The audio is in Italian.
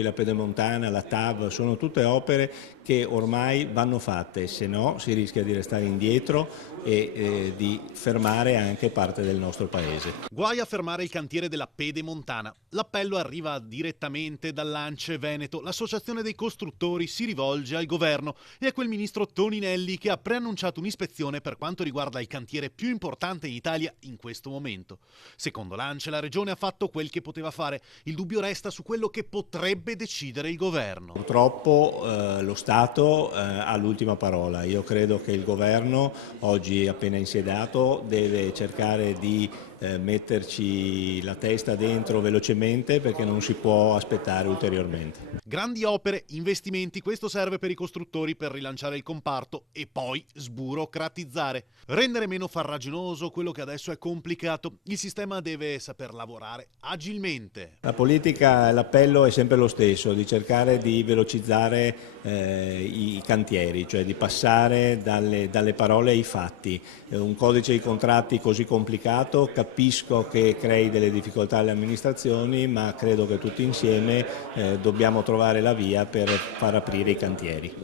La Pedemontana, la TAV, sono tutte opere che ormai vanno fatte, se no si rischia di restare indietro e di fermare anche parte del nostro paese. Guai a fermare il cantiere della Pedemontana. L'appello arriva direttamente dall'Ance Veneto. L'associazione dei costruttori si rivolge al governo e a quel ministro Toninelli che ha preannunciato un'ispezione per quanto riguarda il cantiere più importante in Italia in questo momento. Secondo l'Ance la regione ha fatto quel che poteva fare. Il dubbio resta su quello che potrebbe decidere il governo. Purtroppo lo Stato ha l'ultima parola. Io credo che il governo, oggi appena insediato, deve cercare di metterci la testa dentro velocemente perché non si può aspettare ulteriormente. Grandi opere, investimenti, questo serve per i costruttori per rilanciare il comparto e poi sburocratizzare. Rendere meno farraginoso quello che adesso è complicato. Il sistema deve saper lavorare agilmente. La politica, l'appello è sempre lo stesso, di cercare di velocizzare i cantieri, cioè di passare dalle parole ai fatti. Un codice di contratti così complicato capisco che crei delle difficoltà alle amministrazioni, ma credo che tutti insieme dobbiamo trovare la via per far aprire i cantieri.